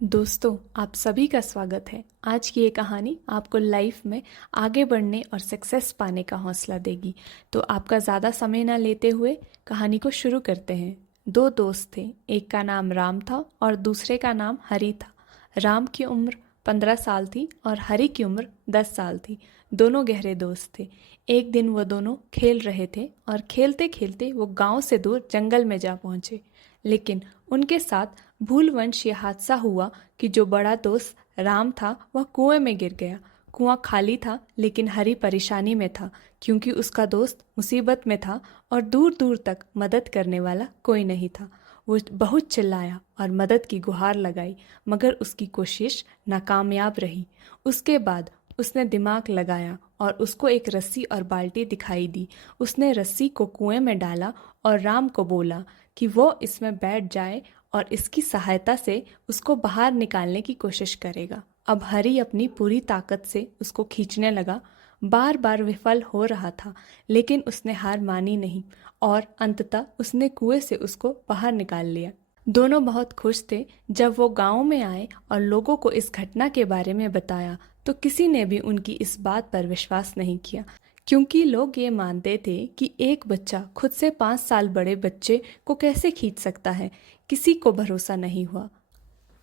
दोस्तों, आप सभी का स्वागत है। आज की ये कहानी आपको लाइफ में आगे बढ़ने और सक्सेस पाने का हौसला देगी। तो आपका ज़्यादा समय ना लेते हुए कहानी को शुरू करते हैं। दो दोस्त थे, एक का नाम राम था और दूसरे का नाम हरि था। राम की उम्र 15 साल थी और हरि की उम्र 10 साल थी। दोनों गहरे दोस्त थे। एक दिन वो दोनों खेल रहे थे और खेलते खेलते वो गांव से दूर जंगल में जा पहुंचे। लेकिन उनके साथ भूलवंश ये हादसा हुआ कि जो बड़ा दोस्त राम था वह कुएं में गिर गया। कुआं खाली था लेकिन हरी परेशानी में था क्योंकि उसका दोस्त मुसीबत में था और दूर दूर तक मदद करने वाला कोई नहीं था। वो बहुत चिल्लाया और मदद की गुहार लगाई, मगर उसकी कोशिश नाकामयाब रही। उसके बाद उसने दिमाग लगाया और उसको एक रस्सी और बाल्टी दिखाई दी। उसने रस्सी को कुएं में डाला और राम को बोला कि वो इसमें बैठ जाए और इसकी सहायता से उसको बाहर निकालने की कोशिश करेगा। अब हरी अपनी पूरी ताकत से उसको खींचने लगा। बार बार विफल हो रहा था लेकिन उसने हार मानी नहीं और अंततः उसने कुएं से उसको बाहर निकाल लिया। दोनों बहुत खुश थे। जब वो गांव में आए और लोगों को इस घटना के बारे में बताया तो किसी ने भी उनकी इस बात पर विश्वास नहीं किया, क्योंकि लोग ये मानते थे कि एक बच्चा खुद से 5 साल बड़े बच्चे को कैसे खींच सकता है। किसी को भरोसा नहीं हुआ।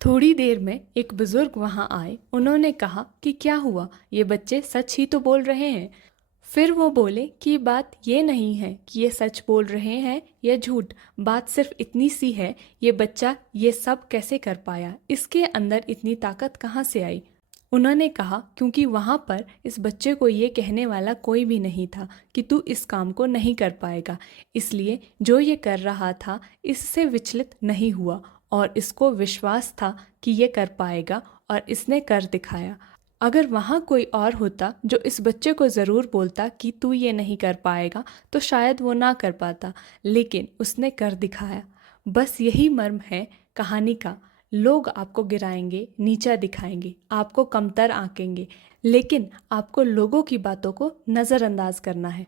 थोड़ी देर में एक बुजुर्ग वहां आए। उन्होंने कहा कि क्या हुआ, ये बच्चे सच ही तो बोल रहे हैं। फिर वो बोले कि बात ये नहीं है कि ये सच बोल रहे हैं या झूठ, बात सिर्फ इतनी सी है, ये बच्चा ये सब कैसे कर पाया, इसके अंदर इतनी ताकत कहाँ से आई। उन्होंने कहा क्योंकि वहां पर इस बच्चे को ये कहने वाला कोई भी नहीं था कि तू इस काम को नहीं कर पाएगा, इसलिए जो ये कर रहा था इससे विचलित नहीं हुआ और इसको विश्वास था कि ये कर पाएगा और इसने कर दिखाया। अगर वहाँ कोई और होता जो इस बच्चे को ज़रूर बोलता कि तू ये नहीं कर पाएगा तो शायद वो ना कर पाता, लेकिन उसने कर दिखाया। बस यही मर्म है कहानी का। लोग आपको गिराएंगे, नीचा दिखाएंगे, आपको कमतर आंकेंगे, लेकिन आपको लोगों की बातों को नज़रअंदाज करना है।